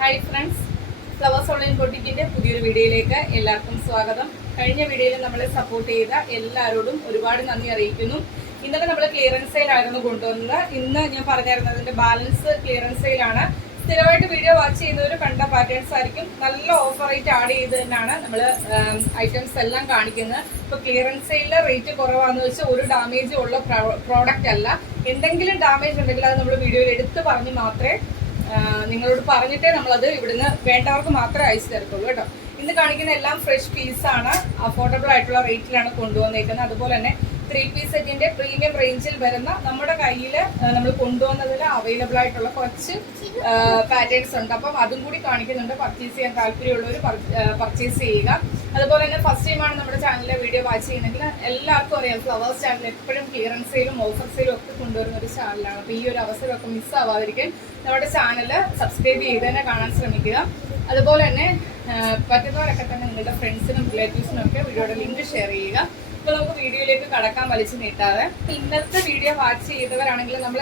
Hi friends, flowers online ബൊട്ടിക്കിന്റെ പുതിയൊരു വീഡിയോയിലേക്ക് എല്ലാവർക്കും സ്വാഗതം. കഴിഞ്ഞ വീഡിയോയിൽ നമ്മളെ സപ്പോർട്ട് ചെയ്ത എല്ലാവരോടും ഒരുപാട് നന്ദി അറിയിക്കുന്നു. ഇന്നലെ നമ്മൾ ക്ലിയറൻസ് സെയിൽ ആയിരുന്നു കൊണ്ടുവന്നത്. ഇന്ന് ഞാൻ പറഞ്ഞിരുന്നത് അതിന്റെ ബാലൻസ് ക്ലിയറൻസ് സെയിലാണ്. സ്ഥിരമായിട്ട് വീഡിയോ വാച്ച് ചെയ്യുന്നവർ കണ്ട പാറ്റേൺസ് ആയിരിക്കും. നല്ല ഓഫർ റേറ്റ് ആഡ് ചെയ്ത് തന്നെയാണ് നമ്മൾ ഐറ്റംസ് എല്ലാം കാണിക്കുന്നത്. ഇപ്പൊ ക്ലിയറൻസ് സെയിലിൽ റേറ്റ് കുറവാന്ന് വെച്ചാൽ ഒരു ഡാമേജ് ഉള്ള പ്രോഡക്റ്റ് അല്ല. എന്തെങ്കിലും ഡാമേജ് ഉണ്ടെങ്കിൽ അത് നമ്മൾ വീഡിയോയിൽ എടുത്ത് പറഞ്ഞ് മാത്രമേ നിങ്ങളോട് പറഞ്ഞിട്ടേ നമ്മളത് ഇവിടുന്ന് വേണ്ടവർക്ക് മാത്രമേ അയച്ചു തരത്തുള്ളൂ കേട്ടോ. ഇന്ന് കാണിക്കുന്ന എല്ലാം ഫ്രഷ് പീസാണ്. അഫോർഡബിൾ ആയിട്ടുള്ള റേറ്റിലാണ് കൊണ്ടുവന്നേക്കുന്നത്. അതുപോലെ തന്നെ 3 പീസ് സെറ്റിന്റെ പ്രീമിയം റേഞ്ചിൽ വരുന്ന നമ്മുടെ കയ്യിൽ നമ്മൾ കൊണ്ടുവന്നതിൽ അവൈലബിൾ ആയിട്ടുള്ള കുറച്ച് പാറ്റേൺസ് ഉണ്ട്. അപ്പം അതും കൂടി കാണിക്കുന്നുണ്ട്. പർച്ചേസ് ചെയ്യാൻ താല്പര്യമുള്ളവർ പർച്ചേസ് ചെയ്യുക. അതുപോലെ തന്നെ ഫസ്റ്റ് ടൈമാണ് നമ്മുടെ ചാനലിലെ വീഡിയോ വാച്ച് ചെയ്യുന്നെങ്കിൽ എല്ലാവർക്കും അറിയാം, ഫ്ലവേഴ്സ് ചാനൽ എപ്പോഴും ക്ലിയറൻസ് സെയിലും ഓഫർ സെയിലും ഒക്കെ കൊണ്ടുവരുന്ന ഒരു ചാനലാണ്. അപ്പോൾ ഈ ഒരു അവസരമൊക്കെ മിസ്സാവാതിരിക്കാൻ നമ്മുടെ ചാനൽ സബ്സ്ക്രൈബ് ചെയ്ത് തന്നെ കാണാൻ ശ്രമിക്കുക. അതുപോലെ തന്നെ പറ്റുന്നവരൊക്കെ തന്നെ നിങ്ങളുടെ ഫ്രണ്ട്സിനും റിലേറ്റീവ്സിനും ഒക്കെ വീഡിയോയുടെ ലിങ്ക് ഷെയർ ചെയ്യുക. ഇപ്പൊ നമുക്ക് വീഡിയോയിലേക്ക് കടക്കാൻ വലിച്ചു നീട്ടാതെ, ഇന്നലത്തെ വീഡിയോ വാച്ച് ചെയ്തവരാണെങ്കിൽ നമ്മൾ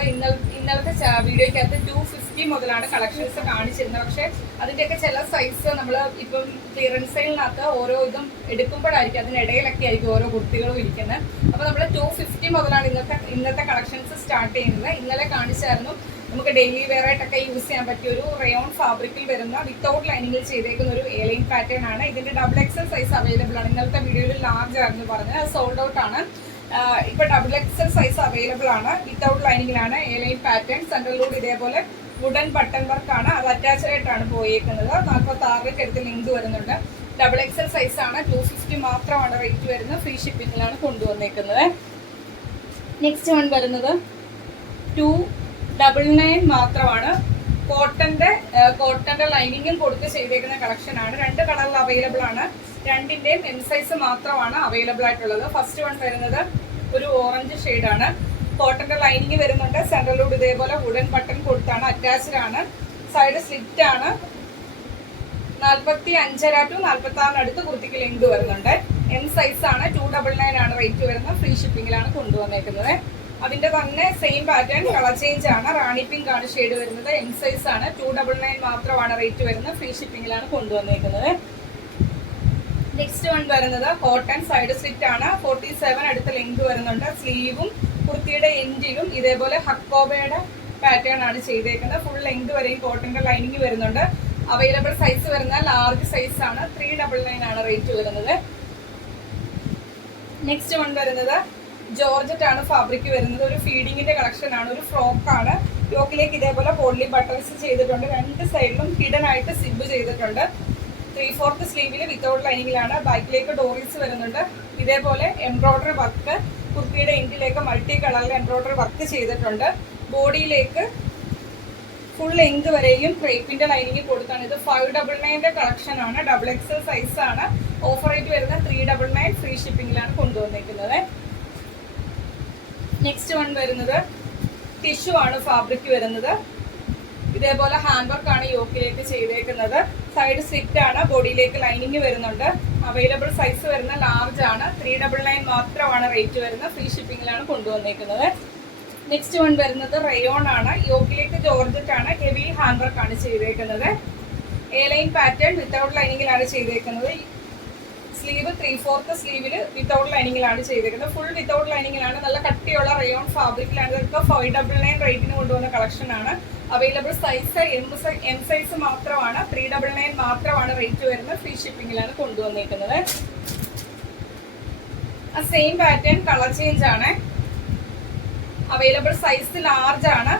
ഇന്നലത്തെ വീഡിയോയ്ക്കകത്ത് 250 മുതലാണ് കളക്ഷൻസ് കാണിച്ചിരുന്നത്. പക്ഷെ അതിന്റെയൊക്കെ ചില സൈസ് നമ്മൾ ഇപ്പം ക്ലിയറൻസ് സെയിലിനകത്ത് ഓരോ ഇതും എടുക്കുമ്പോഴായിരിക്കും അതിനിടയിലൊക്കെ ആയിരിക്കും ഓരോ കുർത്തികളും ഇരിക്കുന്നത്. അപ്പൊ നമ്മൾ 250 മുതലാണ് ഇന്നത്തെ കളക്ഷൻസ് സ്റ്റാർട്ട് ചെയ്യുന്നത്. ഇന്നലെ കാണിച്ചായിരുന്നു നമുക്ക് ഡെയിലി വെയർ ആയിട്ടൊക്കെ യൂസ് ചെയ്യാൻ പറ്റിയ ഒരു റയോൺ ഫാബ്രിക്കിൽ വരുന്ന വിത്തൗട്ട് ലൈനിങ്ങിൽ ചെയ്തേക്കുന്ന ഒരു എലൈൻ പാറ്റേൺ ആണ്. ഇതിന്റെ XXL സൈസ് അവൈലബിൾ ആണ്. ഇന്നലത്തെ വീഡിയോയിൽ ലാർജ് ആയിരുന്നു പറഞ്ഞത്, അത് സോൾഡ് ഔട്ട് ആണ്. ഇപ്പൊ XXL സൈസ് അവൈലബിൾ ആണ്. വിത്തൗട്ട് ലൈനിങ്ങിലാണ് എലൈൻ പാറ്റേൺ. സെൻട്രലിലൂടെ ഇതേപോലെ വുഡൻ ബട്ടൺ വർക്ക് ആണ്. അത് അറ്റാച്ച്ഡ് ആയിട്ടാണ് പോയേക്കുന്നത്. 46 അടുത്ത് ലിങ്ക് വരുന്നുണ്ട്. XXL സൈസ് ആണ്. 250 മാത്രമാണ് റേറ്റ് വരുന്നത്. ഫ്രീ ഷിപ്പിങ്ങിലാണ് കൊണ്ടുവന്നേക്കുന്നത്. നെക്സ്റ്റ് വൺ വരുന്നത് 299 മാത്രമാണ്. കോട്ടന്റെ ലൈനിങ്ങും കൊടുത്ത് ചെയ്തേക്കുന്ന കളക്ഷൻ ആണ്. 2 കളറിൽ അവൈലബിൾ ആണ്. രണ്ടിന്റെയും എം സൈസ് മാത്രമാണ് അവൈലബിൾ ആയിട്ടുള്ളത്. ഫസ്റ്റ് വൺ വരുന്നത് ഒരു ഓറഞ്ച് ഷെയ്ഡാണ്. കോട്ടന്റെ ലൈനിങ് വരുന്നുണ്ട്. സെൻട്രലിലൂടെ ഇതേപോലെ വുഡൻ ബട്ടൺ കൊടുത്താണ്. അറ്റാച്ച്ഡ് ആണ്. സൈഡ് സ്ലിറ്റ് ആണ്. 45 to 46 അടുത്ത് കുർത്തിക്ക് ലിങ്ക് വരുന്നുണ്ട്. എം സൈസ് ആണ്. 299 ആണ് റേറ്റ് വരുന്നത്. ഫ്രീ ഷിപ്പിംഗിലാണ് കൊണ്ടുവന്നേക്കുന്നത്. അതിന്റെ തന്നെ സെയിം പാറ്റേൺ കളർ ചേഞ്ച് ആണ്. റാണി പിങ്ക് ആണ് ഷെയ്ഡ് വരുന്നത്. എം സൈസ് ആണ്. 299 മാത്രമാണ് റേറ്റ് വരുന്നത്. ഫ്രീ ഷിപ്പിംഗിലാണ് കൊണ്ടുവന്നേക്കുന്നത്. നെക്സ്റ്റ് വൺ വരുന്നത് കോട്ടൺ സൈഡ് സ്ലിറ്റ് ആണ്. 47 അടുത്ത ലെങ്ത് വരുന്നുണ്ട്. സ്ലീവും കുർത്തിയുടെ എൻഡിലും ഇതേപോലെ ഹക്കോബയുടെ പാറ്റേൺ ആണ് ചെയ്തേക്കുന്നത്. ഫുൾ ലെങ്ത് വരെയും കോട്ടന്റെ ലൈനിങ് വരുന്നുണ്ട്. അവൈലബിൾ സൈസ് വരുന്ന ലാർജ് സൈസ് ആണ്. 399 ആണ് റേറ്റ് വരുന്നത്. നെക്സ്റ്റ് വൺ വരുന്നത് ജോർജറ്റ് ആണ് ഫാബ്രിക് വരുന്നത്. ഒരു ഫീഡിങ്ങിന്റെ കളക്ഷൻ ആണ്. ഒരു ഫ്രോക്ക് ആണ്. യോക്കിലേക്ക് ഇതേപോലെ പോളി ബട്ടൺസ് ചെയ്തിട്ടുണ്ട്. 2 സൈഡിലും ഹിഡൻ ആയിട്ട് സിബ് ചെയ്തിട്ടുണ്ട്. 3/4 സ്ലീവില് വിത്തൗട്ട് ലൈനിങ്ങിലാണ്. ബാക്കിലേക്ക് ഡോറീസ് വരുന്നുണ്ട്. ഇതേപോലെ എംബ്രോയിഡറി വർക്ക് കുർത്തിയുടെ എൻഡിലേക്ക് മൾട്ടി കളറിൽ എംബ്രോയിഡറി വർക്ക് ചെയ്തിട്ടുണ്ട്. ബോഡിയിലേക്ക് ഫുൾ ലെങ്ത് വരെയും ക്രേപ്പിന്റെ ലൈനിങ് കൊടുത്താണ്. ഇത് 599 കളക്ഷൻ ആണ്. XXL സൈസ് ആണ്. ഓഫർ റേറ്റ് വരുന്ന 399. ഫ്രീ ഷിപ്പിംഗിലാണ് കൊണ്ടുവന്നിരിക്കുന്നത്. നെക്സ്റ്റ് വൺ വരുന്നത് ടിഷ്യൂ ആണ് ഫാബ്രിക് വരുന്നത്. ഇതേപോലെ ഹാൻഡ് വർക്ക് ആണ് യോക്കിലേക്ക് ചെയ്തേക്കുന്നത്. സൈഡ് സ്ലിറ്റ് ആണ്. ബോഡിയിലേക്ക് ലൈനിങ് വരുന്നുണ്ട്. അവൈലബിൾ സൈസ് വരുന്ന ലാർജ് ആണ്. 399 മാത്രമാണ് റേറ്റ് വരുന്നത്. ഫ്രീ ഷിപ്പിംഗിലാണ് കൊണ്ടുവന്നേക്കുന്നത്. നെക്സ്റ്റ് വൺ വരുന്നത് റയോൺ ആണ്. യോക്കിലേക്ക് ജോർജറ്റ് ആണ്. ഹെവി ഹാൻഡ് വർക്ക് ആണ് ചെയ്തേക്കുന്നത്. എ ലൈൻ പാറ്റേൺ വിത്തൗട്ട് ലൈനിങ്ങിലാണ് ചെയ്തേക്കുന്നത്. സ്ലീവ് 3/4 സ്ലീവില് വിത്തൗട്ട് ലൈനിങ്ങിലാണ് ചെയ്തേക്കുന്നത്. ഫുൾ വിത്തൗട്ട് ലൈനിങ്ങിലാണ്. നല്ല കട്ടിയുള്ള റയോൺ ഫാബ്രിക്കിലാണ്. ഇതൊക്കെ 599 റേറ്റിന് കൊണ്ടുവന്ന കളക്ഷൻ ആണ്. അവൈലബിൾ സൈസ് എം സൈസ് മാത്രമാണ്. 399 മാത്രമാണ് റേറ്റ് വരുന്നത്. ഫ്രീ ഷിപ്പിംഗിലാണ് കൊണ്ടുവന്നേക്കുന്നത്. ആ സെയിം പാറ്റേൺ കളർ ചേഞ്ച് ആണ്. അവൈലബിൾ സൈസ് ലാർജ് ആണ്.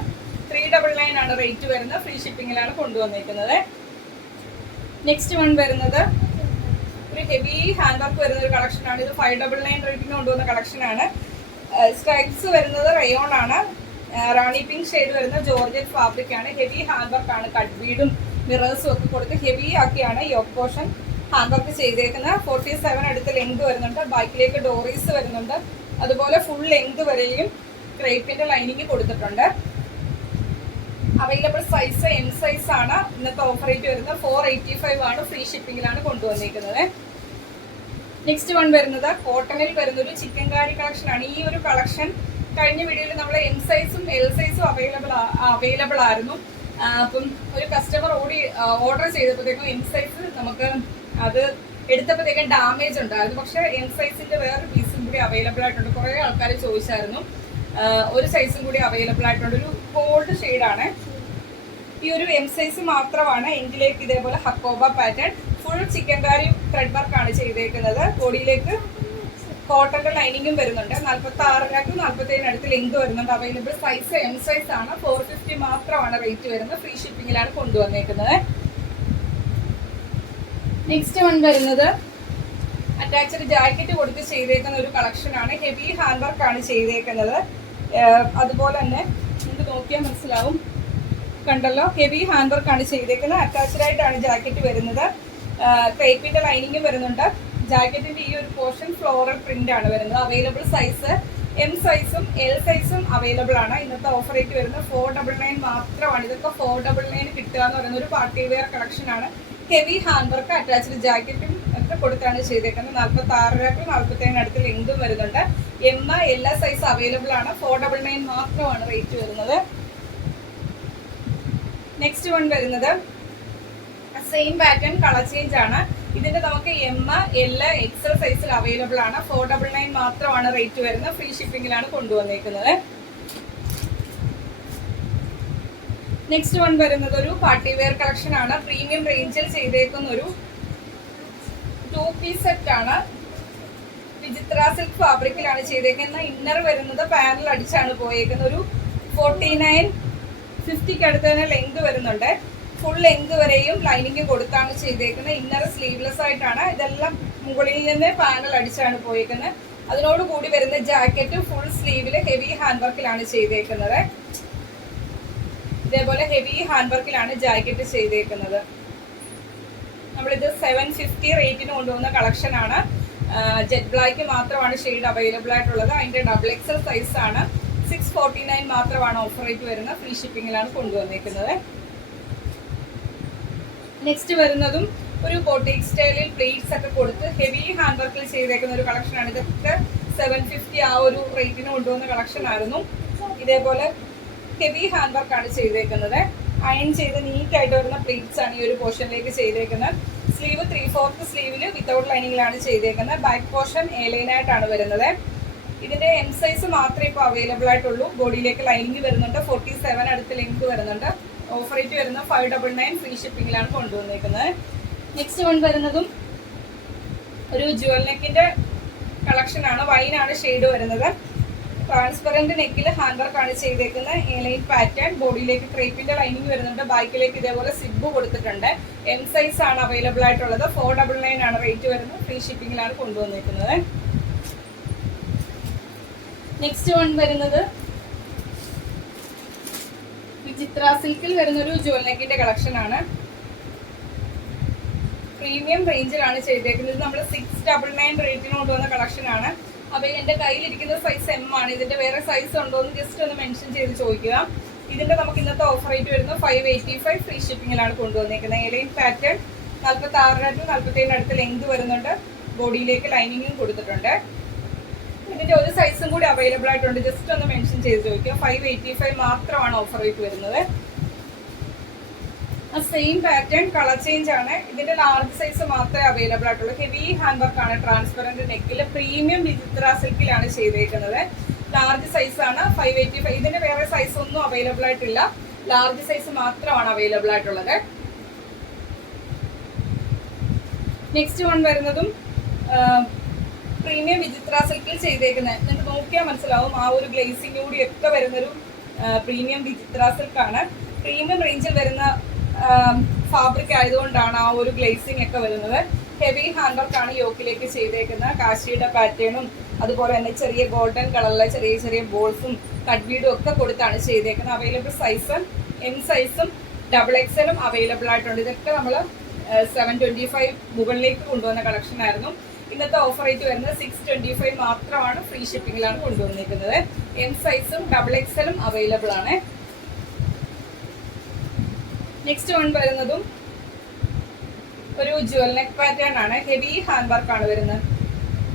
399 ആണ് റേറ്റ് വരുന്നത്. ഫ്രീ ഷിപ്പിംഗിലാണ് കൊണ്ടുവന്നേക്കുന്നത്. നെക്സ്റ്റ് വൺ വരുന്നത് ഒരു ഹെവി ഹാൻഡ് വർക്ക് വരുന്ന ഒരു കളക്ഷൻ ആണ്. ഇത് 599 റേറ്റിന് കൊണ്ടുവന്ന കളക്ഷൻ ആണ്. സ്ട്രൈപ്സ് വരുന്നത് റയോൺ ആണ്. റാണി പിങ്ക് ഷെയ്ഡ് വരുന്ന ജോർജറ്റ് ഫാബ്രിക് ആണ്. ഹെവി ഹാൻഡ് വർക്ക് ആണ്. കട്ട് ബീഡും മിറേഴ്സും ഒക്കെ കൊടുത്ത് ഹെവി ആക്കിയാണ് യോക്ക് പോർഷൻ ഹാൻഡ് വർക്ക് ചെയ്തേക്കുന്നത്. 47 അടുത്ത് ലെങ്ത് വരുന്നുണ്ട്. ബാക്കിലേക്ക് ഡോറീസ് വരുന്നുണ്ട്. അതുപോലെ ഫുൾ ലെങ്ത് വരെയും ക്രേപ്പിന്റെ ലൈനിങ് കൊടുത്തിട്ടുണ്ട്. അവൈലബിൾ സൈസ് എം സൈസ് ആണ്. ഇന്നത്തെ ഓഫർ റേറ്റ് വരുന്നത് 485 ആണ്. ഫ്രീ ഷിപ്പിംഗിലാണ് കൊണ്ടുവന്നിരിക്കുന്നത്. നെക്സ്റ്റ് വൺ വരുന്നത് കോട്ടണിൽ വരുന്ന ഒരു ചിക്കൻ കാരി കളക്ഷൻ ആണ്. ഈ ഒരു കളക്ഷൻ കഴിഞ്ഞ വീഡിയോയിൽ നമ്മൾ എം സൈസും എൽ സൈസും അവൈലബിൾ ആയിരുന്നു. അപ്പം ഒരു കസ്റ്റമർ ഓർഡർ ചെയ്തപ്പോഴത്തേക്കും എം സൈസ് നമുക്ക് അത് എടുത്തപ്പോഴത്തേക്കും ഡാമേജ് ഉണ്ടായിരുന്നു. പക്ഷെ എം സൈസിന്റെ വേറൊരു പീസും കൂടി അവൈലബിൾ ആയിട്ടുണ്ട്. കുറേ ആൾക്കാർ ചോദിച്ചായിരുന്നു. ഒരു സൈസും കൂടി അവൈലബിൾ ആയിട്ടുണ്ട്. ഒരു ഗോൾഡ് ഷെയ്ഡാണ്. ഈ ഒരു എം സൈസ് മാത്രമാണ്. എങ്കിലേക്ക് ഇതേപോലെ ഹക്കോബ പാറ്റേൺ ഫുൾ ചിക്കൻ കാരി ത്രെഡ് വർക്കാണ് ചെയ്തേക്കുന്നത്. ബോഡിയിലേക്ക് കോട്ടന്റെ ലൈനിങ്ങും വരുന്നുണ്ട്. 46 47 അടുത്ത് ലെങ്ത് വരുന്നുണ്ട്. അവൈലബിൾ സൈസ് എം സൈസ് ആണ്. 450 മാത്രമാണ് റേറ്റ് വരുന്നത്. ഫ്രീ ഷിപ്പിംഗിലാണ് കൊണ്ടുവന്നേക്കുന്നത്. നെക്സ്റ്റ് വൺ വരുന്നത് അറ്റാച്ച്ഡ് ജാക്കറ്റ് കൊടുത്ത് ചെയ്തേക്കുന്ന ഒരു കളക്ഷൻ ആണ്. ഹെവി ഹാൻഡ് വർക്ക് ആണ് ചെയ്തേക്കുന്നത്. അതുപോലെ തന്നെ നിങ്ങൾക്ക് നോക്കിയാൽ മനസ്സിലാവും, കണ്ടല്ലോ, ഹെവി ഹാൻഡ് വർക്ക് ആണ് ചെയ്തേക്കുന്നത്. അറ്റാച്ച്ഡ് ആയിട്ടാണ് ജാക്കറ്റ് വരുന്നത്. ക്രേപ്പിന്റെ ലൈനിങ്ങും വരുന്നുണ്ട്. ജാക്കറ്റിന്റെ ഈ ഒരു പോർഷൻ ഫ്ലോറൽ പ്രിന്റ് ആണ് വരുന്നത്. അവൈലബിൾ സൈസ് എം സൈസും എൽ സൈസും അവൈലബിൾ ആണ്. ഇന്നത്തെ ഓഫർ റേറ്റ് വരുന്നത് 499 മാത്രമാണ്. ഇതൊക്കെ 499 കിട്ടുക എന്ന് പറയുന്ന ഒരു പാർട്ടി വെയർ കളക്ഷൻ ആണ്. ഹെവി ഹാൻഡ് വർക്ക് അറ്റാച്ച്ഡ് ജാക്കറ്റും ഒക്കെ കൊടുത്താണ് ചെയ്തേക്കുന്നത്. 46 47 അടുത്ത് ലെങ്തും വരുന്നുണ്ട്. എം എല്ലാ സൈസ് അവൈലബിൾ ആണ്. 499 മാത്രമാണ് റേറ്റ് വരുന്നത്. നെക്സ്റ്റ് വൺ വരുന്നത് സെയിം പാറ്റേൺ കളർ ചേഞ്ച് ആണ്. ഇതിന്റെ നമുക്ക് എം എൽ എക്സൽ സൈസിൽ അവൈലബിൾ ആണ്. 499 മാത്രമാണ് റേറ്റ് വരുന്നത്. ഫ്രീ ഷിപ്പിംഗിലാണ് കൊണ്ടുവന്നേക്കുന്നത്. നെക്സ്റ്റ് വൺ വരുന്നത് ഒരു പാർട്ടി വെയർ കളക്ഷൻ ആണ്. പ്രീമിയം റേഞ്ചിൽ ചെയ്തേക്കുന്ന ഒരു 2 പീസ് സെറ്റ് ആണ്. വിചിത്ര സിൽക്ക് ഫാബ്രിക്കിലാണ് ചെയ്തേക്കുന്നത്. ഇന്നർ വരുന്നത് പാനൽ അടിച്ചാണ് പോയേക്കുന്നത്. ഒരു 49-50 അടുത്ത് തന്നെ ലെങ്ത് വരുന്നുണ്ട്. ഫുൾ ലെങ്ത് വരെയും ലൈനിങ് കൊടുത്താണ് ചെയ്തേക്കുന്നത്. ഇന്നർ സ്ലീവ്ലെസ് ആയിട്ടാണ്. ഇതെല്ലാം മുകളിൽ നിന്ന് പാനൽ അടിച്ചാണ് പോയേക്കുന്നത്. അതിനോട് കൂടി വരുന്ന ജാക്കറ്റ് ഫുൾ സ്ലീവില് ഹെവി ഹാൻഡ് വർക്കിലാണ് ചെയ്തേക്കുന്നത്. ഇതേപോലെ ഹെവി ഹാൻഡ് വർക്കിലാണ് ജാക്കറ്റ് ചെയ്തേക്കുന്നത്. നമ്മളിത് 750 റേറ്റിന് കൊണ്ടുപോകുന്ന കളക്ഷൻ ആണ്. ജെറ്റ് ബ്ലാക്ക് മാത്രമാണ് ഷെയ്ഡ് അവൈലബിൾ ആയിട്ടുള്ളത്. അതിന്റെ ഡബിൾ എക്സൽ സൈസ് ആണ്. 649 മാത്രമാണ് ഓഫർ റേറ്റ് വരുന്നത്. ഫ്രീ ഷിപ്പിംഗിലാണ് കൊണ്ടുവന്നേക്കുന്നത്. നെക്സ്റ്റ് വരുന്നതും ഒരു ബോട്ടിക് സ്റ്റൈലിൽ പ്ലേറ്റ്സ് ഒക്കെ കൊടുത്ത് ഹെവി ഹാൻഡ് വർക്കിൽ ചെയ്തേക്കുന്ന ഒരു കളക്ഷൻ ആണ്. ഇതൊക്കെ 750 ആ ഒരു റേറ്റിന് കൊണ്ടുവന്ന കളക്ഷൻ ആയിരുന്നു. ഇതേപോലെ ഹെവി ഹാൻഡ് വർക്കാണ് ചെയ്തേക്കുന്നത്. അയൺ ചെയ്ത് നീറ്റ് ആയിട്ട് വരുന്ന പ്ലേറ്റ്സ് ആണ് ഈ ഒരു പോർഷനിലേക്ക് ചെയ്തേക്കുന്നത്. സ്ലീവ് 3/4 സ്ലീവില് വിത്തൗട്ട് ലൈനിങ്ങിലാണ് ചെയ്തേക്കുന്നത്. ബാക്ക് പോർഷൻ എ ലൈൻ ആയിട്ടാണ് വരുന്നത്. ഇതിന്റെ എം സൈസ് മാത്രമേ ഇപ്പോൾ അവൈലബിൾ ആയിട്ടുള്ളൂ. ബോഡിയിലേക്ക് ലൈനിങ് വരുന്നുണ്ട്. 47 അടുത്ത് ലെങ്ത് വരുന്നുണ്ട്. ഓഫർ റേറ്റ് വരുന്നത് 599. ഫ്രീ ഷിപ്പിംഗിലാണ് കൊണ്ടുവന്നേക്കുന്നത്. നെക്സ്റ്റ് വൺ വരുന്നതും ഒരു ജുവൽ നെക്കിന്റെ കളക്ഷൻ ആണ്. വൈനാണ് ഷെയ്ഡ് വരുന്നത്. ട്രാൻസ്പെറന്റ് നെക്കിൽ ഹാൻഡ് വർക്ക് ആണ് ചെയ്തേക്കുന്നത്. A line pattern. ബോഡിയിലേക്ക് ക്രേപ്പിന്റെ ലൈനിങ് വരുന്നുണ്ട്. ബാക്കിലേക്ക് ഇതേപോലെ സിബ് കൊടുത്തിട്ടുണ്ട്. എം സൈസ് ആണ് അവൈലബിൾ ആയിട്ടുള്ളത്. 499 ആണ് റേറ്റ് വരുന്നത്. ഫ്രീ ഷിപ്പിംഗിലാണ് കൊണ്ടുവന്നിരിക്കുന്നത്. നെക്സ്റ്റ് വൺ വരുന്നത് വിചിത്ര സിൽക്കിൽ വരുന്നൊരു ജുവൽ നെക്കിന്റെ കളക്ഷൻ ആണ്. പ്രീമിയം റേഞ്ചിലാണ് ചെയ്തേക്കുന്നത്. നമ്മൾ 699 റേറ്റിന് കൊണ്ടുവന്ന കളക്ഷൻ ആണ്. അപ്പൊ എന്റെ കയ്യിലിരിക്കുന്ന സൈസ് എം ആണ്. ഇതിന്റെ വേറെ സൈസ് ഉണ്ടോ എന്ന് ജസ്റ്റ് ഒന്ന് മെൻഷൻ ചെയ്ത് ചോദിക്കുക. ഇതിന്റെ നമുക്ക് ഇന്നത്തെ ഓഫർ റേറ്റ് വരുന്നത് 585. ഫ്രീ ഷിപ്പിംഗിലാണ് കൊണ്ടുവന്നിരിക്കുന്നത്. എ ലൈൻ പാറ്റേൺ 46 47 അടുത്ത് ലെങ്ത് വരുന്നുണ്ട്. ബോഡിയിലേക്ക് ലൈനിങ്ങും കൊടുത്തിട്ടുണ്ട്. ഇതിന്റെ ഒരു സൈസും കൂടി അവൈലബിൾ ആയിട്ടുണ്ട്. ജസ്റ്റ് ഒന്ന് മെൻഷൻ ചെയ്ത് ചോദിക്കുക. 585 മാത്രമാണ് ഓഫർ റേറ്റ് വരുന്നത്. സെയിം പാറ്റേൺ കളർ ചേഞ്ച് ആണ്. ഇതിന്റെ ലാർജ് സൈസ് മാത്രമേ അവൈലബിൾ ആയിട്ടുള്ളൂ. ഹെവി ഹാൻഡ് വർക്ക് ആണ്. ട്രാൻസ്പെറന്റ് നെക്കിൽ പ്രീമിയം വിചിത്ര സിൽക്കിലാണ് ചെയ്തേക്കുന്നത്. ലാർജ് സൈസ് ആണ്. 585. ഇതിന്റെ വേറെ സൈസ് ഒന്നും അവൈലബിൾ ആയിട്ടില്ല. ലാർജ് സൈസ് മാത്രമാണ് അവൈലബിൾ ആയിട്ടുള്ളത്. നെക്സ്റ്റ് വൺ വരുന്നതും പ്രീമിയം വിചിത്ര സിൽക്കിൽ ചെയ്തേക്കുന്നത്. നിങ്ങൾക്ക് നോക്കിയാൽ മനസ്സിലാവും. ആ ഒരു ഗ്ലേസിംഗ് കൂടി ഒക്കെ വരുന്നൊരു പ്രീമിയം വിചിത്ര സിൽക്കാണ്. പ്രീമിയം റേഞ്ചിൽ വരുന്ന ഫാബ്രിക് ആയതുകൊണ്ടാണ് ആ ഒരു ഗ്ലേസിംഗ് ഒക്കെ വരുന്നത്. ഹെവി ഹാൻഡ് വർക്കാണ് യോക്കിലേക്ക് ചെയ്തേക്കുന്നത്. കാശിയുടെ പാറ്റേണും അതുപോലെ തന്നെ ചെറിയ ഗോൾഡൻ കളറിലെ ചെറിയ ചെറിയ ബോൾസും കട്ട് ബീഡും ഒക്കെ കൊടുത്താണ് ചെയ്തേക്കുന്നത്. അവൈലബിൾ സൈസ് എം സൈസും ഡബിൾ എക്സലും അവൈലബിൾ ആയിട്ടുണ്ട്. ഇതൊക്കെ നമ്മൾ 725 മുകളിലേക്ക് കൊണ്ടുവന്ന കളക്ഷൻ ആയിരുന്നു. ഇന്നത്തെ ഓഫർ റേറ്റ് വരുന്നത് 625 മാത്രമാണ്. ഫ്രീ ഷിപ്പിംഗിലാണ് കൊണ്ടുവന്നിരിക്കുന്നത്. എം സൈസും ഡബിൾ എക്സലും അവൈലബിൾ ആണ്. നെക്സ്റ്റ് വൺ വരുന്നതും ഒരു ജുവൽ നെക്ക് പാറ്റേൺ ആണ്. ഹെവി ഹാൻഡ് വർക്ക് ആണ് വരുന്നത്.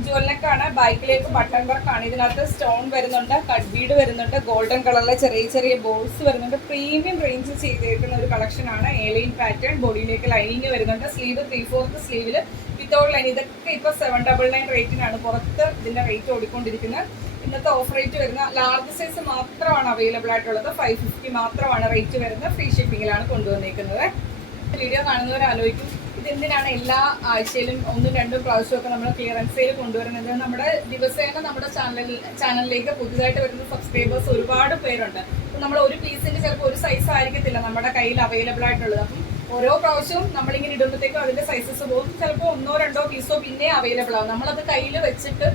ജ്വല്ലക്കാണ്. ബാക്കിലേക്ക് ബട്ടൺ വർക്കാണ്. ഇതിനകത്ത് സ്റ്റോൺ വരുന്നുണ്ട്, കട്ട് ബീഡ് വരുന്നുണ്ട്, ഗോൾഡൻ കളറിലെ ചെറിയ ചെറിയ ബോൾസ് വരുന്നുണ്ട്. പ്രീമിയം റേഞ്ച് ചെയ്തേക്കുന്ന ഒരു കളക്ഷനാണ്. എലൈൻ പാറ്റേൺ, ബോഡിയിലേക്ക് ലൈനിങ് വരുന്നുണ്ട്. സ്ലീവ് 3/4 സ്ലീവിൽ വിത്തൗട്ട് ലൈൻ. ഇതൊക്കെ ഇപ്പോൾ 799 റേറ്റിനാണ് പുറത്ത് ഇതിന്റെ റേറ്റ് ഓടിക്കൊണ്ടിരിക്കുന്നത്. ഇന്നത്തെ ഓഫർ റേറ്റ് വരുന്ന ലാർജ് സൈസ് മാത്രമാണ് അവൈലബിൾ ആയിട്ടുള്ളത്. 550 മാത്രമാണ് റേറ്റ് വരുന്നത്. ഫ്രീ ഷിപ്പിങ്ങിലാണ് കൊണ്ടുവന്നേക്കുന്നത്. വീഡിയോ കാണുന്നവർ ആലോചിക്കും ഇതെന്തിനാണ് എല്ലാ ആഴ്ചയിലും 1-2 പ്രാവശ്യമൊക്കെ നമ്മൾ ക്ലിയറൻസ് സെയിൽ കൊണ്ടുവരുന്നത്. നമ്മുടെ ദിവസേന നമ്മുടെ ചാനലിലേക്ക് പുതുതായിട്ട് വരുന്ന സബ്സ്ക്രൈബേഴ്സ് ഒരുപാട് പേരുണ്ട്. അപ്പം നമ്മൾ ഒരു പീസിന്റെ ചിലപ്പോൾ ഒരു സൈസ് ആയിരിക്കത്തില്ല നമ്മുടെ കയ്യിൽ അവൈലബിൾ ആയിട്ടുള്ളത്. അപ്പം ഓരോ പ്രാവശ്യവും നമ്മളിങ്ങനെ ഇടുമ്പോഴത്തേക്കും അതിന്റെ സൈസസ് പോകും. ചിലപ്പോൾ 1-2 പീസോ പിന്നെ അവൈലബിൾ ആവും. നമ്മളത് കയ്യിൽ വെച്ചിട്ട്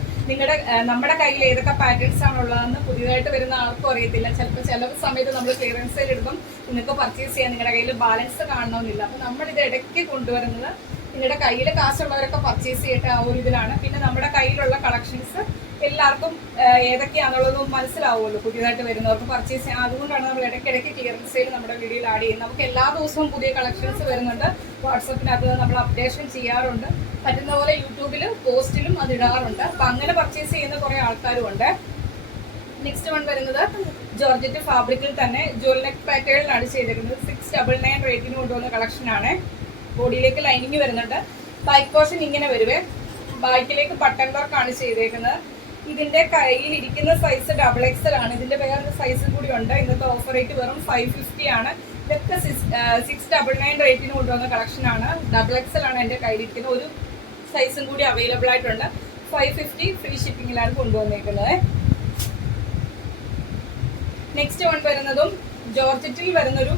നമ്മുടെ കയ്യിൽ ഏതൊക്കെ പാറ്റേൺസ് ആണുള്ളതെന്ന് പുതിയതായിട്ട് വരുന്ന ആർക്കും അറിയത്തില്ല. ചിലപ്പോൾ ചില സമയത്ത് നമ്മൾ ക്ലിയറൻസ് സെയിൽ ഇടുമ്പം നിങ്ങൾക്ക് പർച്ചേസ് ചെയ്യാൻ നിങ്ങളുടെ കയ്യിൽ ബാലൻസ് കാണണമെന്നില്ല. അപ്പം നമ്മളിത് ഇടയ്ക്ക് കൊണ്ടുവരുന്നത് നിങ്ങളുടെ കയ്യിൽ കാശുള്ളവരൊക്കെ പർച്ചേസ് ചെയ്യട്ടെ ആ ഒരു ഇതിലാണ്. പിന്നെ നമ്മുടെ കയ്യിലുള്ള കളക്ഷൻസ് എല്ലാവർക്കും ഏതൊക്കെയാണെന്നുള്ളതും മനസ്സിലാവുമല്ലോ പുതിയതായിട്ട് വരുന്നവർക്ക് പർച്ചേസ് ചെയ്യാം. അതുകൊണ്ടാണ് നമ്മൾ ഇടയ്ക്കിടയ്ക്ക് ക്ലിയറൻസ് സെയിൽ നമ്മുടെ വീഡിയോയിൽ ആഡ് ചെയ്യുന്നത്. നമുക്ക് എല്ലാ ദിവസവും പുതിയ കളക്ഷൻസ് വരുന്നുണ്ട്. വാട്സപ്പിനകത്ത് നമ്മൾ അപ്ഡേഷൻ ചെയ്യാറുണ്ട്. പറ്റുന്ന പോലെ യൂട്യൂബിൽ പോസ്റ്റിലും അത് ഇടാറുണ്ട്. അപ്പം അങ്ങനെ പർച്ചേസ് ചെയ്യുന്ന കുറേ ആൾക്കാരും ഉണ്ട്. നെക്സ്റ്റ് വൺ വരുന്നത് ജോർജറ്റ് ഫാബ്രിക്കിൽ തന്നെ ജ്വൽ നെക്ക് പാറ്റേണിലാണ് ചെയ്തിരിക്കുന്നത്. 699 റേറ്റിന് കൊണ്ടുവന്ന കളക്ഷനാണ്. ബോഡിയിലേക്ക് ലൈനിങ് വരുന്നുണ്ട്. ബാക്ക് പോർഷൻ ഇങ്ങനെ വരുവേ. ബാക്കിലേക്ക് ബട്ടൺ വർക്കാണ് ചെയ്തേക്കുന്നത്. ഇതിന്റെ കയ്യിൽ ഇരിക്കുന്ന സൈസ് XXL ആണ്. ഇതിന്റെ വേറൊരു സൈസും കൂടി ഉണ്ട്. ഇന്നത്തെ ഓഫർ റേറ്റ് വെറും 550 ആണ്. ഇതൊക്കെ 699 റേറ്റിന് കൊണ്ടുവന്ന കളക്ഷനാണ്. XXL ആണ് എന്റെ കയ്യിലിരിക്കുന്നത്. ഒരു സൈസും കൂടി അവൈലബിൾ ആയിട്ടുണ്ട്. 550 ഫ്രീ ഷിപ്പിങ്ങിലാണ് കൊണ്ടുവന്നേക്കുന്നത്. നെക്സ്റ്റ് വൺ വരുന്നതും ജോർജറ്റിൽ വരുന്നൊരു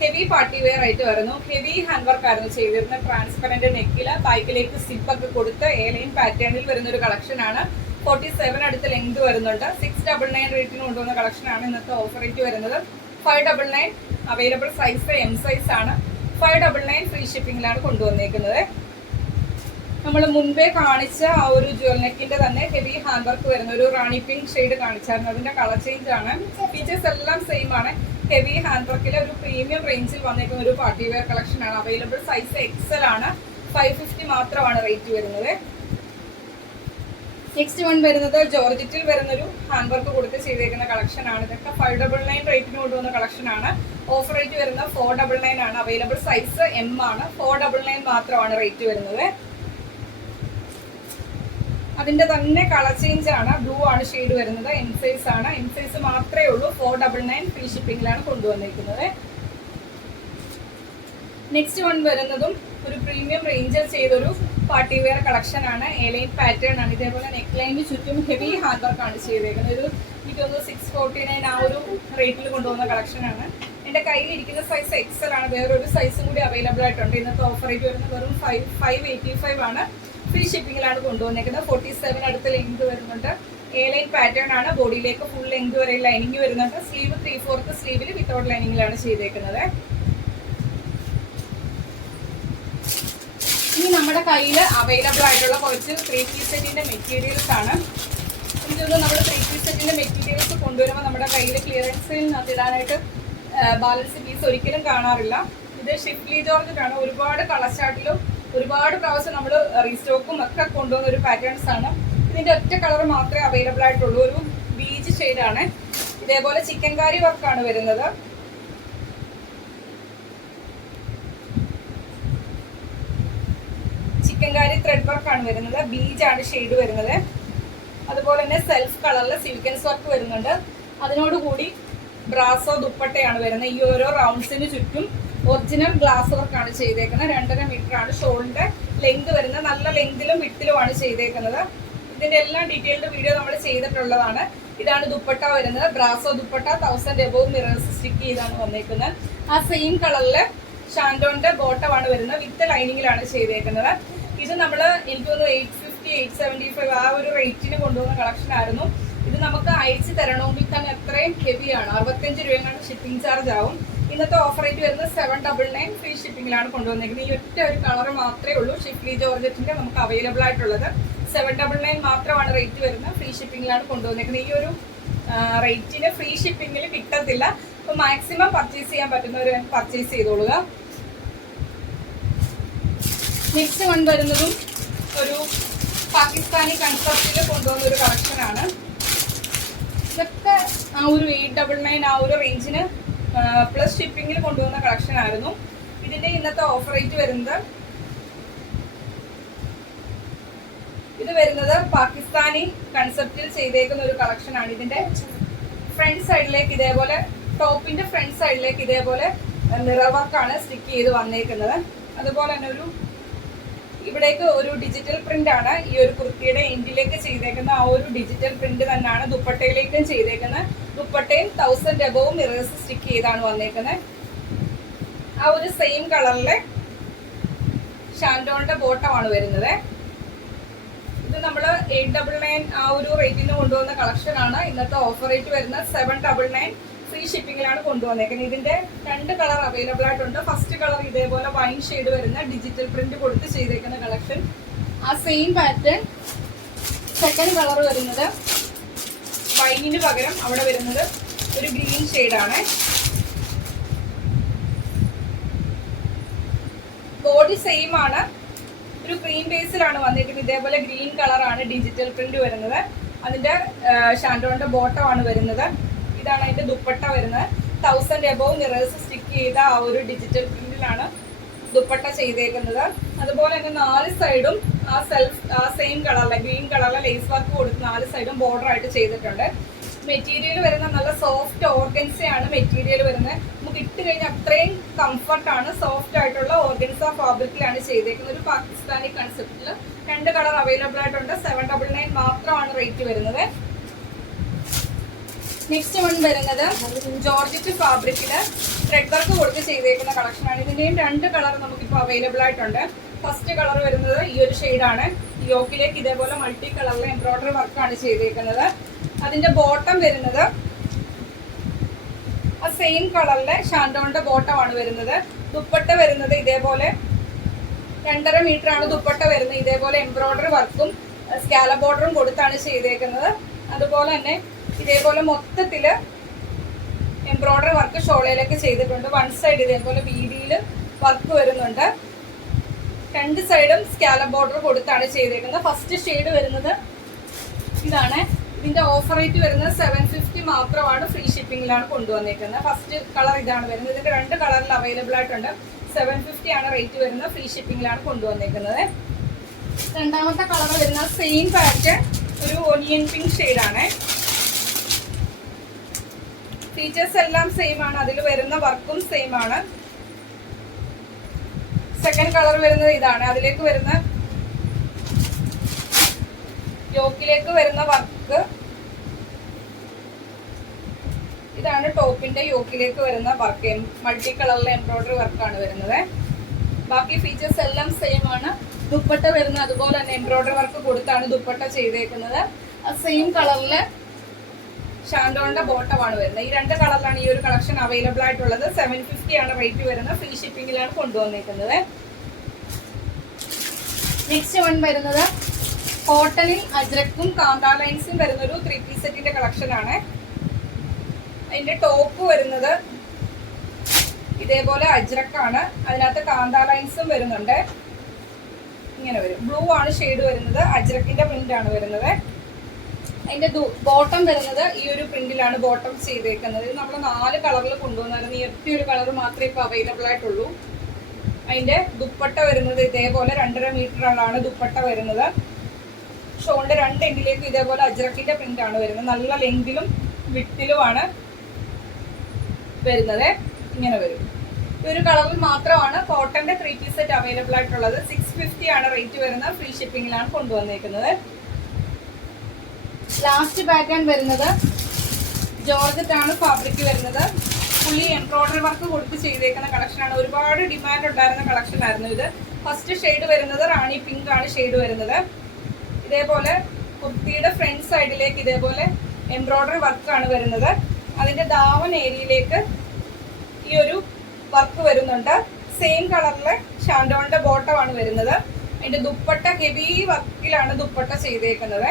ഹെവി പാർട്ടി വെയർ ആയിട്ട് വരുന്നു. ഹെവി ഹാൻഡ് വർക്ക് ആയിരുന്നു ചെയ്തിരുന്നത്. ട്രാൻസ്പെറന്റ് നെക്കില് ബാക്കിലേക്ക് സിപ്പൊക്കെ കൊടുത്ത് എലൈൻ പാറ്റേണിൽ വരുന്നൊരു കളക്ഷനാണ്. 47 അടുത്ത് ലെങ്ത് വരുന്നുണ്ട്. 699 റേറ്റിന് കൊണ്ടുവന്ന കളക്ഷനാണ്. ഇന്നത്തെ ഓഫർ റേറ്റ് വരുന്നത് 599. അവൈലബിൾ സൈസ് M സൈസ് ആണ്. 599 ഫ്രീ ഷിപ്പിംഗിലാണ് കൊണ്ടുവന്നേക്കുന്നത്. നമ്മൾ മുൻപേ കാണിച്ച ആ ഒരു ജ്വൽ നെക്കിന്റെ തന്നെ ഹെവി ഹാൻഡ് വർക്ക് വരുന്ന ഒരു റാണി പിങ്ക് ഷെയ്ഡ് കാണിച്ചായിരുന്നു. അതിന്റെ കളർ ചേഞ്ച് ആണ്. ഫീച്ചേഴ്സ് എല്ലാം സെയിം ആണ്. ഹെവി ഹാൻഡ് വർക്കിലെ ഒരു പ്രീമിയം റേഞ്ചിൽ വന്നേക്കുന്ന ഒരു പാർട്ടി വെയർ കളക്ഷൻ ആണ്. അവൈലബിൾ സൈസ് XL ആണ്. 550 മാത്രമാണ് റേറ്റ് വരുന്നത്. നെക്സ്റ്റ് വൺ വരുന്നത് ജോർജറ്റിൽ വരുന്നൊരു ഹാൻഡ് വർക്ക് കൊടുത്ത് ചെയ്തേക്കുന്ന കളക്ഷൻ ആണ്. ഇതൊക്കെ 599 റേറ്റിന് കൊണ്ടുവന്ന കളക്ഷൻ ആണ്. ഓഫർ റേറ്റ് വരുന്നത് 499 ആണ്. അവൈലബിൾ സൈസ് M ആണ്. 499 മാത്രമാണ് റേറ്റ് വരുന്നത്. അതിന്റെ തന്നെ കളർ ചേഞ്ച് ആണ്. ബ്ലൂ ആണ് ഷെയ്ഡ് വരുന്നത്. M സൈസ് ആണ്. M സൈസ് മാത്രമേ ഉള്ളൂ. 499 ഫ്രീ ഷിപ്പിംഗിലാണ് കൊണ്ടുവന്നിരിക്കുന്നത്. നെക്സ്റ്റ് വൺ വരുന്നതും ഒരു പ്രീമിയം റേഞ്ചർ ചെയ്തൊരു പാർട്ടി വെയർ കളക്ഷൻ ആണ്. എലൈൻ പാറ്റേൺ ആണ്. ഇതേപോലെ നെക്ക് ലൈനിന് ചുറ്റും ഹെവി ഹാൻഡ് വർക്ക് ആണ് ചെയ്തേക്കുന്നത്. ഒരു എനിക്കൊന്ന് 649 ആ ഒരു റേറ്റിൽ കൊണ്ടുവന്ന കളക്ഷൻ ആണ്. എന്റെ കയ്യിൽ ഇരിക്കുന്ന സൈസ് XL ആണ്. വേറൊരു സൈസും കൂടി അവൈലബിൾ ആയിട്ടുണ്ട്. ഇന്നത്തെ ഓഫർ റേറ്റ് വരുന്നത് വെറും 585 ആണ്. ഫ്രീ ഷിപ്പിംഗിലാണ് കൊണ്ടുവന്നേക്കുന്നത്. 47 അടുത്ത ലെങ്ത് വരുന്നുണ്ട്. എലൈൻ പാറ്റേൺ ആണ്. ബോഡിയിലേക്ക് ഫുൾ ലെങ്ത് വരെ ലൈനിങ് വരുന്നുണ്ട്. സ്ലീവ് 3/4 സ്ലീവിൽ വിത്തൗട്ട് ലൈനിങ്ങിലാണ് ചെയ്തേക്കുന്നത്. ഇനി നമ്മുടെ കയ്യിൽ അവൈലബിൾ ആയിട്ടുള്ള കുറച്ച് 3 പീസ് സെറ്റിന്റെ മെറ്റീരിയൽസ് ആണ്. എനിക്കൊന്ന് നമ്മൾ 3 പീസ് സെറ്റിന്റെ മെറ്റീരിയൽസ് കൊണ്ടുവരുമ്പോൾ നമ്മുടെ കയ്യിൽ ക്ലിയറൻസിനകത്ത് ഇടാനായിട്ട് ബാലൻസ് പീസ് ഒരിക്കലും കാണാറില്ല. ഇത് ഷിഫ്ലി ജോർജറ്റ് ആണ്. ഒരുപാട് കളർ ചാർട്ടിലും ഒരുപാട് പ്രാവശ്യം നമ്മൾ റീസ്റ്റോക്കും ഒക്കെ കൊണ്ടുവന്ന ഒരു പാറ്റേൺസ് ആണ്. ഇതിന്റെ ഒറ്റ കളർ മാത്രമേ അവൈലബിൾ ആയിട്ടുള്ളൂ. ഒരു ബീച്ച് ഷെയ്ഡാണ്. ഇതേപോലെ ചിക്കൻ കാരി വർക്കാണ് വരുന്നത്. ചിക്കൻ കാരി ത്രെഡ് വർക്കാണ് വരുന്നത്. ബീജാണ് ഷെയ്ഡ് വരുന്നത്. അതുപോലെ തന്നെ സെൽഫ് കളറിൽ സീക്വൻസ് വർക്ക് വരുന്നുണ്ട്. അതിനോടുകൂടി ബ്രാസോ ദുപ്പട്ടയാണ് വരുന്നത്. ഈ ഓരോ റൗണ്ട്സിന് ചുറ്റും ഒറിജിനൽ ഗ്ലാസ് വർക്കാണ് ചെയ്തേക്കുന്നത്. 2.5 മീറ്റർ ആണ് ഷോളിന്റെ ലെങ്ത് വരുന്നത്. നല്ല ലെങ്തിലും വിട്ടിലുമാണ് ചെയ്തേക്കുന്നത്. ഇതിന്റെ എല്ലാം ഡീറ്റെയിൽഡ് വീഡിയോ നമ്മൾ ചെയ്തിട്ടുള്ളതാണ്. ഇതാണ് ദുപ്പട്ട വരുന്നത്. Brasso dupatta 1000 above mirrors stick ചെയ്താണ് വന്നേക്കുന്നത്. ആ സെയിം കളറില് ഷാൻഡോന്റെ ബോട്ടമാണ് വരുന്നത്. വിത്ത് ലൈനിങ്ങിലാണ് ചെയ്തേക്കുന്നത്. ഇത് നമ്മൾ എനിക്ക് തോന്നുന്നു 850, 875 ആ ഒരു റേറ്റിന് കൊണ്ടുവന്ന കളക്ഷൻ ആയിരുന്നു. ഇത് നമുക്ക് അയച്ചു തരണമെങ്കിൽ തന്നെ അത്രയും ഹെവിയാണ്. 65 രൂപയാണ് ഷിപ്പിംഗ് ചാർജ് ആവും. ഇന്നത്തെ ഓഫർ റേറ്റ് വരുന്നത് 799 ഫ്രീ ഷിപ്പിംഗിലാണ് കൊണ്ടുവന്നിരിക്കുന്നത്. ഈ ഒറ്റ ഒരു കളർ മാത്രമേ ഉള്ളൂ ഷിഫ്ലി ജോർജറ്റിന്റെ നമുക്ക് അവൈലബിൾ ആയിട്ടുള്ളത്. 799 മാത്രമാണ് റേറ്റ് വരുന്നത്. ഫ്രീ ഷിപ്പിംഗിലാണ് കൊണ്ടുവന്നിരിക്കുന്നത്. ഈ ഒരു റേറ്റിന് ഫ്രീ ഷിപ്പിംഗിൽ കിട്ടത്തില്ല. അപ്പോൾ മാക്സിമം പർച്ചേസ് ചെയ്യാൻ പറ്റുന്നവർ പർച്ചേസ് ചെയ്തോളുക. നെക്സ്റ്റ് വൺ വരുന്നതും ഒരു പാകിസ്ഥാനി കൺസെപ്റ്റിൽ കൊണ്ടുവന്ന ഒരു കളക്ഷനാണ്. ഇതൊക്കെ ആ ഒരു 899 ആ ഒരു റേഞ്ചിന് പ്ലസ് ഷിപ്പിങ്ങിൽ കൊണ്ടുവന്ന കളക്ഷൻ ആയിരുന്നു. ഇതിന്റെ ഇന്നത്തെ ഓഫർ റേറ്റ് വരുന്നത് പാകിസ്ഥാനി കൺസെപ്റ്റിൽ ചെയ്തേക്കുന്ന ഒരു കളക്ഷൻ ആണ്. ഇതിന്റെ ഫ്രണ്ട് സൈഡിലേക്ക് ഇതേപോലെ, ടോപ്പിന്റെ ഫ്രണ്ട് സൈഡിലേക്ക് ഇതേപോലെ മിറർ വർക്കാണ് സ്റ്റിക്ക് ചെയ്ത് വന്നേക്കുന്നത്. അതുപോലെ തന്നെ ഇവിടേക്ക് ഒരു ഡിജിറ്റൽ പ്രിന്റ് ആണ് ഈ ഒരു കുർത്തിയുടെ എൻഡിലേക്ക് ചെയ്തേക്കുന്ന ആ ഒരു ഡിജിറ്റൽ പ്രിന്റ് തന്നെയാണ് ദുപ്പട്ടയിലേക്കും ചെയ്തേക്കുന്നത്. ദുപ്പട്ടയും 1000 എബോവും മിറേഴ്സ് സ്റ്റിക്ക് ചെയ്താണ് വന്നേക്കുന്നത്. ആ ഒരു സെയിം കളറിലെ ഷാൻഡോണിന്റെ ബോട്ടമാണ് വരുന്നത്. ഇത് നമ്മൾ 899 ആ ഒരു റേറ്റിന് കൊണ്ടുവന്ന കളക്ഷൻ ആണ്. ഇന്നത്തെ ഓഫർ റേറ്റ് വരുന്നത് 799 ഫ്രീ ഷിപ്പിംഗിലാണ് കൊണ്ടുവന്നേക്കുന്നത്. ഇതിന്റെ 2 കളർ അവൈലബിൾ ആയിട്ടുണ്ട്. ഫസ്റ്റ് കളർ ഇതേപോലെ വൈൻ ഷെയ്ഡ് വരുന്ന ഡിജിറ്റൽ പ്രിന്റ് കൊടുത്ത് ചെയ്തേക്കുന്ന കളക്ഷൻ. ആ സെയിം പാറ്റേൺ സെക്കൻഡ് കളർ വരുന്നത് വൈനിന് പകരം അവിടെ വരുന്നത് ഒരു ഗ്രീൻ ഷെയ്ഡാണ്. ബോഡി സെയിം ആണ്, ഒരു ക്രീം ബേസിലാണ് വന്നിരിക്കുന്നത്. ഇതേപോലെ ഗ്രീൻ കളറാണ് ഡിജിറ്റൽ പ്രിന്റ് വരുന്നത്. അതിന്റെ ഷാൻഡോണിന്റെ ബോട്ടമാണ് വരുന്നത്. ഇതാണ് അതിന്റെ ദുപ്പട്ട വരുന്നത്. 1000 എബോവ് മിറേഴ്സ് സ്റ്റിക്ക് ചെയ്ത ആ ഒരു ഡിജിറ്റൽ പ്രിന്റിലാണ് ദുപ്പട്ട ചെയ്തേക്കുന്നത്. അതുപോലെ തന്നെ 4 സൈഡും ആ സെയിം കളറിലെ ഗ്രീൻ കളറിലെ ലേസ് വർക്ക് കൊടുത്ത് 4 സൈഡും ബോർഡർ ആയിട്ട് ചെയ്തിട്ടുണ്ട്. മെറ്റീരിയൽ വരുന്ന നല്ല സോഫ്റ്റ് ഓർഗൻസയാണ് മെറ്റീരിയൽ വരുന്നത്. നമുക്ക് ഇട്ട് കഴിഞ്ഞാൽ അത്രയും കംഫർട്ടാണ്. സോഫ്റ്റ് ആയിട്ടുള്ള ഓർഗൻസ ഫാബ്രിക്കിലാണ് ചെയ്തേക്കുന്നത്. ഒരു പാകിസ്ഥാനി കൺസെപ്റ്റിൽ 2 കളർ അവൈലബിൾ ആയിട്ടുണ്ട്. 799 മാത്രമാണ് റേറ്റ് വരുന്നത്. നെക്സ്റ്റ് വൺ വരുന്നത് ജോർജറ്റ് ഫാബ്രിക്കില് ത്രെഡ് വർക്ക് കൊടുത്ത് ചെയ്തേക്കുന്ന കളക്ഷനാണ്. ഇതിന്റെയും 2 കളർ നമുക്കിപ്പോൾ അവൈലബിൾ ആയിട്ടുണ്ട്. ഫസ്റ്റ് കളർ വരുന്നത് ഈ ഒരു ഷെയ്ഡാണ്. യോക്കിലേക്ക് ഇതേപോലെ മൾട്ടി കളറിലെ എംബ്രോയിഡറി വർക്കാണ് ചെയ്തേക്കുന്നത്. അതിന്റെ ബോട്ടം വരുന്നത് ആ സെയിം കളറിലെ ഷാൻഡോണിന്റെ ബോട്ടമാണ് വരുന്നത്. ദുപ്പട്ട വരുന്നത് ഇതേപോലെ 2.5 മീറ്റർ ആണ് ദുപ്പട്ട വരുന്നത്. ഇതേപോലെ എംബ്രോയിഡറി വർക്കും സ്കാല ബോർഡറും കൊടുത്താണ് ചെയ്തേക്കുന്നത്. അതുപോലെ തന്നെ ഇതേപോലെ മൊത്തത്തില് എംബ്രോയിഡറി വർക്ക് ഷോളയിലേക്ക് ചെയ്തിട്ടുണ്ട്. 1 സൈഡ് ഇതേപോലെ വീതിയിൽ വർക്ക് വരുന്നുണ്ട്. 2 സൈഡും സ്കാല ബോർഡർ കൊടുത്താണ് ചെയ്തേക്കുന്നത്. ഫസ്റ്റ് ഷെയ്ഡ് വരുന്നത് ഇതാണ്. ഇതിന്റെ ഓഫർ റേറ്റ് വരുന്നത് 750 മാത്രമാണ്. ഫ്രീ ഷിപ്പിംഗിലാണ് കൊണ്ടുവന്നേക്കുന്നത്. ഫസ്റ്റ് കളർ ഇതാണ് വരുന്നത്. ഇതിന്റെ 2 കളറിൽ അവൈലബിൾ ആയിട്ടുണ്ട്. 750 ആണ് റേറ്റ് വരുന്നത്. ഫ്രീ ഷിപ്പിംഗിലാണ് കൊണ്ടുവന്നേക്കുന്നത്. രണ്ടാമത്തെ കളർ വരുന്നത് സെയിം പാറ്റേൺ, ഒരു ഒനിയൻ പിങ്ക് ഷെയ്ഡാണ്. ഫീച്ചേഴ്സ് എല്ലാം സെയിം ആണ്. അതിൽ വരുന്ന വർക്കും സെയിം ആണ്. സെക്കൻഡ് കളർ വരുന്നത് ഇതാണ്. അതിലേക്ക് വരുന്ന യോക്കിലേക്ക് വരുന്ന വർക്ക് ഇതാണ്. ടോപ്പിന്റെ യോക്കിലേക്ക് വരുന്ന വർക്ക് മൾട്ടി കളറിലെ എംബ്രോയിഡറി വർക്കാണ് വരുന്നത്. ബാക്കി ഫീച്ചേഴ്സ് എല്ലാം സെയിം ആണ്. ദുപ്പട്ട വരുന്നത് അതുപോലെ തന്നെ എംബ്രോയിഡറി വർക്ക് കൊടുത്താണ് ദുപ്പട്ട ചെയ്തേക്കുന്നത്. സെയിം കളറിലെ ഷാൻഡോണിന്റെ ബോട്ടമാണ് വരുന്നത്. ഈ 2 കളറിലാണ് ഈ ഒരു കളക്ഷൻ അവൈലബിൾ ആയിട്ടുള്ളത്. 750 ആണ് റേറ്റ് വരുന്നത്. ഫ്രീ ഷിപ്പിംഗിലാണ് കൊണ്ടുവന്നേക്കുന്നത്. നെക്സ്റ്റ് വൺ വരുന്നത് കോട്ടണിൽ അജ്രക്കും കാന്താ ലൈൻസും വരുന്ന ഒരു 3 പീസ് സെറ്റിന്റെ കളക്ഷൻ ആണ്. അതിന്റെ ടോപ്പ് വരുന്നത് ഇതേപോലെ അജ്രക്കാണ്. അതിനകത്ത് കാന്താ ലൈൻസും വരുന്നുണ്ട്. ഇങ്ങനെ വരും. ബ്ലൂ ആണ് ഷെയ്ഡ് വരുന്നത്. അജ്രക്കിന്റെ പ്രിന്റ് ആണ് വരുന്നത്. അതിന്റെ ബോട്ടം വരുന്നത് ഈ ഒരു പ്രിന്റിലാണ് ബോട്ടം ചെയ്തേക്കുന്നത്. ഇത് നമ്മൾ 4 കളറിൽ കൊണ്ടുവന്നായിരുന്നു. ഈ ഒറ്റയൊരു കളർ മാത്രമേ ഇപ്പോൾ അവൈലബിൾ ആയിട്ടുള്ളൂ. അതിന്റെ ദുപ്പട്ട വരുന്നത് ഇതേപോലെ 2.5 മീറ്ററാണ് ദുപ്പട്ട വരുന്നത്. ഷോളിന്റെ 2 എൻഡിലേക്ക് ഇതേപോലെ അജ്രക്കിന്റെ പ്രിന്റ് ആണ് വരുന്നത്. നല്ല ലെങ്തിലും വിട്ടിലുമാണ് വരുന്നത്. ഇങ്ങനെ വരും. ഈ ഒരു കളറിൽ മാത്രമാണ് കോട്ടന്റെ 3 പീസ് സെറ്റ് അവൈലബിൾ ആയിട്ടുള്ളത്. 650 ആണ് റേറ്റ് വരുന്നത്. ഫ്രീ ഷിപ്പിംഗിലാണ് കൊണ്ടുവന്നേക്കുന്നത്. ലാസ്റ്റ് പാറ്റേൺ വരുന്നത് ജോർജറ്റ് ആണ് ഫാബ്രിക് വരുന്നത്. ഫുള്ളി എംബ്രോയിഡറി വർക്ക് കൊടുത്ത് ചെയ്തേക്കുന്ന കളക്ഷനാണ്. ഒരുപാട് ഡിമാൻഡ് ഉണ്ടായിരുന്ന കളക്ഷൻ ആയിരുന്നു ഇത്. ഫസ്റ്റ് ഷെയ്ഡ് വരുന്നത് റാണി പിങ്ക് ആണ് ഷെയ്ഡ് വരുന്നത്. ഇതേപോലെ കുർത്തിയുടെ ഫ്രണ്ട് സൈഡിലേക്ക് ഇതേപോലെ എംബ്രോയിഡറി വർക്കാണ് വരുന്നത്. അതിന്റെ ദാവൻ ഏരിയയിലേക്ക് ഈ ഒരു വർക്ക് വരുന്നുണ്ട്. സെയിം കളറിലെ ഷാൻഡോണിന്റെ ബോട്ടമാണ് വരുന്നത്. അതിന്റെ ദുപ്പട്ട ഹെവി വർക്കിലാണ് ദുപ്പട്ട ചെയ്തേക്കുന്നത്.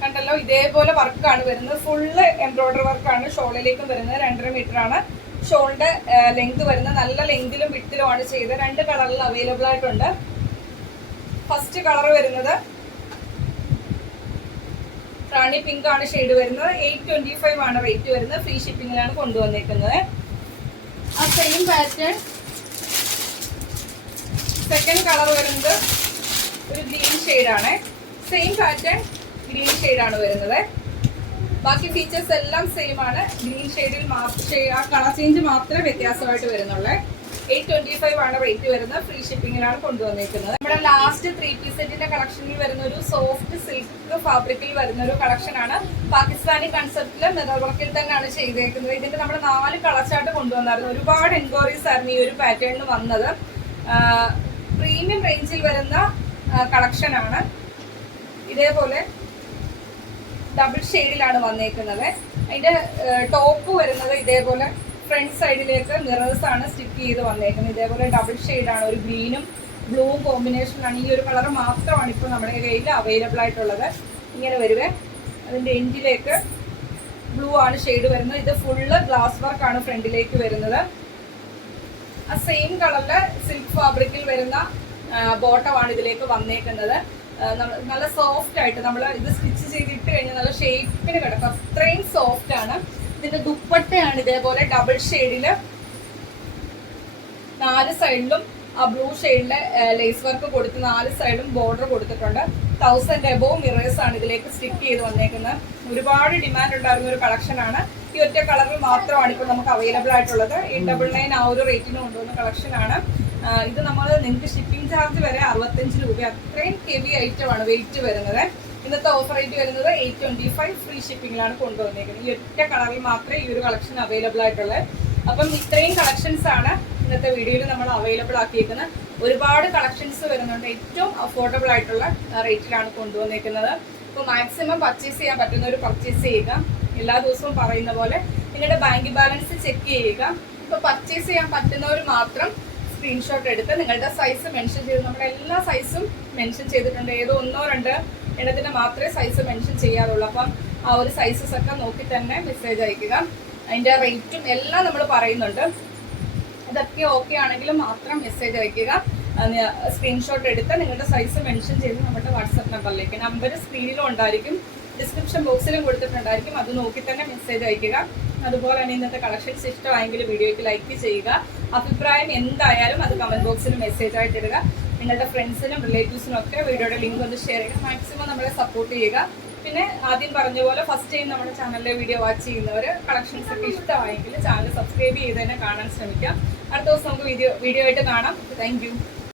കണ്ടല്ലോ, ഇതേപോലെ വർക്കാണ് വരുന്നത്. ഫുള്ള് എംബ്രോയിഡറി വർക്കാണ് ഷോളിലേക്കും വരുന്നത്. 2.5 മീറ്റർ ആണ് ഷോളിന്റെ ലെങ്ത് വരുന്നത്. നല്ല ലെങ്തിലും വിട്ടിലുമാണ് ചെയ്തത്. 2 കളറിൽ അവൈലബിൾ ആയിട്ടുണ്ട്. ഫസ്റ്റ് കളർ വരുന്നത് റാണി പിങ്ക് ആണ് ഷെയ്ഡ് വരുന്നത്. 825 ആണ് റേറ്റ് വരുന്നത്. ഫ്രീ ഷിപ്പിംഗിലാണ് കൊണ്ടുവന്നേക്കുന്നത്. ആ സെയിം പാറ്റേൺ സെക്കൻഡ് കളർ വരുന്നത് ഒരു ഗ്രീൻ ഷെയ്ഡാണ്. സെയിം പാറ്റേൺ ഗ്രീൻ ഷെയ്ഡാണ് വരുന്നത്. ബാക്കി ഫീച്ചേഴ്സ് എല്ലാം സെയിം ആണ്. ഗ്രീൻ ഷെയ്ഡിൽ ആ കളർ ചേഞ്ച് മാത്രമേ വ്യത്യാസമായിട്ട് വരുന്നുള്ളൂ. 825 ആണ് റേറ്റ് വരുന്നത്. ഫ്രീ ഷിപ്പിംഗിലാണ് കൊണ്ടുവന്നേക്കുന്നത്. നമ്മുടെ ലാസ്റ്റ് 3 പീസ് സെറ്റിന്റെ കളക്ഷനിൽ വരുന്ന ഒരു സോഫ്റ്റ് സിൽക്ക് ഫാബ്രിക്കിൽ വരുന്ന ഒരു കളക്ഷൻ ആണ്. പാകിസ്ഥാനി കൺസെപ്റ്റില് മിറർ വർക്കിൽ തന്നെയാണ് ചെയ്തേക്കുന്നത്. ഇതിന്റെ നമ്മൾ 4 കളർ ചാർട്ട് കൊണ്ടുവന്നായിരുന്നു. ഒരുപാട് എൻക്വയറീസ് ആയിരുന്നു ഈ ഒരു പാറ്റേണിന് വന്നത്. പ്രീമിയം റേഞ്ചിൽ വരുന്ന കളക്ഷൻ ആണ്. ഇതേപോലെ ഡബിൾ ഷെയ്ഡിലാണ് വന്നേക്കുന്നത്. അതിന്റെ ടോപ്പ് വരുന്നത് ഇതേപോലെ ഫ്രണ്ട് സൈഡിലേക്ക് മിറേഴ്സ് ആണ് സ്റ്റിക്ക് ചെയ്ത് വന്നേക്കുന്നത്. ഇതേപോലെ ഡബിൾ ഷെയ്ഡാണ്. ഒരു ഗ്രീനും ബ്ലൂവും കോമ്പിനേഷനാണ്. ഈ ഒരു കളർ മാത്രമാണ് ഇപ്പോൾ നമ്മുടെ കയ്യിൽ അവൈലബിൾ ആയിട്ടുള്ളത്. ഇങ്ങനെ വരുവേ. അതിന്റെ എൻഡിലേക്ക് ബ്ലൂ ആണ് ഷെയ്ഡ് വരുന്നത്. ഇത് ഫുള്ള് ഗ്ലാസ് വർക്കാണ് ഫ്രണ്ടിലേക്ക് വരുന്നത്. ആ സെയിം കളറില് സിൽക്ക് ഫാബ്രിക്കിൽ വരുന്ന ബോട്ടമാണ് ഇതിലേക്ക് വന്നേക്കുന്നത്. നല്ല സോഫ്റ്റ് ആയിട്ട് നമ്മൾ ഇത് സ്റ്റിച്ച് ചെയ്തിട്ട് കഴിഞ്ഞാൽ നല്ല ഷേപ്പിന് കിടക്കും. അത്രയും സോഫ്റ്റ് ആണ്. ഇതിന്റെ ദുപ്പട്ടയാണ് ഇതേപോലെ ഡബിൾ ഷെയ്ഡില് 4 സൈഡിലും ആ ബ്ലൂ ഷെയ്ഡിലെ ലേസ് വർക്ക് കൊടുത്ത് 4 സൈഡും ബോർഡർ കൊടുത്തിട്ടുണ്ട്. 1000 എബോവ് മിറേഴ്സ് ആണ് ഇതിലേക്ക് സ്റ്റിക്ക് ചെയ്ത് വന്നേക്കുന്നത്. ഒരുപാട് ഡിമാൻഡ് ഉണ്ടായിരുന്ന ഒരു കളക്ഷൻ ആണ്. ഈ ഒറ്റ കളറിൽ മാത്രമാണ് ഇപ്പോൾ നമുക്ക് അവൈലബിൾ ആയിട്ടുള്ളത്. 899 ആ ഒരു റേറ്റിന് കൊണ്ടുവന്ന കളക്ഷൻ ആണ്. ഇത് നമ്മൾ നിങ്ങൾക്ക് ഷിപ്പിംഗ് ചാർജ് വരെ 65 രൂപ. അത്രയും ഹെവി ഐറ്റം ആണ് വെയിറ്റ് വരുന്നത്. ഇന്നത്തെ ഓഫർ റേറ്റ് വരുന്നത് 825 ഫ്രീ ഷിപ്പിംഗിലാണ് കൊണ്ടുവന്നേക്കുന്നത്. ഈ ഒറ്റ കളറിൽ മാത്രമേ ഈ ഒരു കളക്ഷൻ അവൈലബിൾ ആയിട്ടുള്ളത്. അപ്പം ഇത്രയും കളക്ഷൻസ് ആണ് ഇന്നത്തെ വീഡിയോയിൽ നമ്മൾ അവൈലബിൾ ആക്കിയിരിക്കുന്നത്. ഒരുപാട് കളക്ഷൻസ് വരുന്നുണ്ട്. ഏറ്റവും അഫോർഡബിൾ ആയിട്ടുള്ള റേറ്റിലാണ് കൊണ്ടുവന്നേക്കുന്നത്. അപ്പോൾ മാക്സിമം പർച്ചേസ് ചെയ്യാൻ പറ്റുന്നവർ പർച്ചേസ് ചെയ്യുക. എല്ലാ ദിവസവും പറയുന്ന പോലെ നിങ്ങളുടെ ബാങ്ക് ബാലൻസ് ചെക്ക് ചെയ്യുക. ഇപ്പോൾ പർച്ചേസ് ചെയ്യാൻ പറ്റുന്നവർ മാത്രം സ്ക്രീൻഷോട്ട് എടുത്ത് നിങ്ങളുടെ സൈസ് മെൻഷൻ ചെയ്ത്, നമ്മുടെ എല്ലാ സൈസും മെൻഷൻ ചെയ്തിട്ടുണ്ട്. ഏതോ 1-2 എണ്ണത്തിന് മാത്രമേ സൈസ് മെൻഷൻ ചെയ്യാറുള്ളൂ. അപ്പം ആ ഒരു സൈസസ് ഒക്കെ നോക്കി തന്നെ മെസ്സേജ് അയക്കുക. അതിൻ്റെ റേറ്റും എല്ലാം നമ്മൾ പറയുന്നുണ്ട്. ഇതൊക്കെ ഓക്കെ ആണെങ്കിലും മാത്രം മെസ്സേജ് അയക്കുക. സ്ക്രീൻഷോട്ട് എടുത്ത് നിങ്ങളുടെ സൈസ് മെൻഷൻ ചെയ്ത് നമ്മുടെ വാട്സാപ്പ് നമ്പറിലേക്ക്. നമ്പർ സ്ക്രീനിലും ഉണ്ടായിരിക്കും, ഡിസ്ക്രിപ്ഷൻ ബോക്സിലും കൊടുത്തിട്ടുണ്ടായിരിക്കും. അത് നോക്കി തന്നെ മെസ്സേജ് അയക്കുക. അതുപോലെ തന്നെ ഇന്നത്തെ കളക്ഷൻസ് ഇഷ്ടമായെങ്കിൽ വീഡിയോയ്ക്ക് ലൈക്ക് ചെയ്യുക. അഭിപ്രായം എന്തായാലും അത് കമന്റ് ബോക്സിൽ മെസ്സേജ് ആയിട്ട് ഇടുക. നിങ്ങളുടെ ഫ്രണ്ട്സിനും റിലേറ്റീവ്സിനും ഒക്കെ വീഡിയോയുടെ ലിങ്ക് ഒന്ന് ഷെയർ ചെയ്യുക. മാക്സിമം നമ്മളെ സപ്പോർട്ട് ചെയ്യുക. പിന്നെ ആദ്യം പറഞ്ഞ പോലെ ഫസ്റ്റ് ടൈം നമ്മുടെ ചാനലിലെ വീഡിയോ വാച്ച് ചെയ്യുന്നവർ കളക്ഷൻസ് ഒക്കെ ഇഷ്ടമായെങ്കിൽ ചാനൽ സബ്സ്ക്രൈബ് ചെയ്ത് തന്നെ കാണാൻ ശ്രമിക്കാം. അടുത്ത ദിവസം നമുക്ക് വീഡിയോ ആയിട്ട് കാണാം. താങ്ക്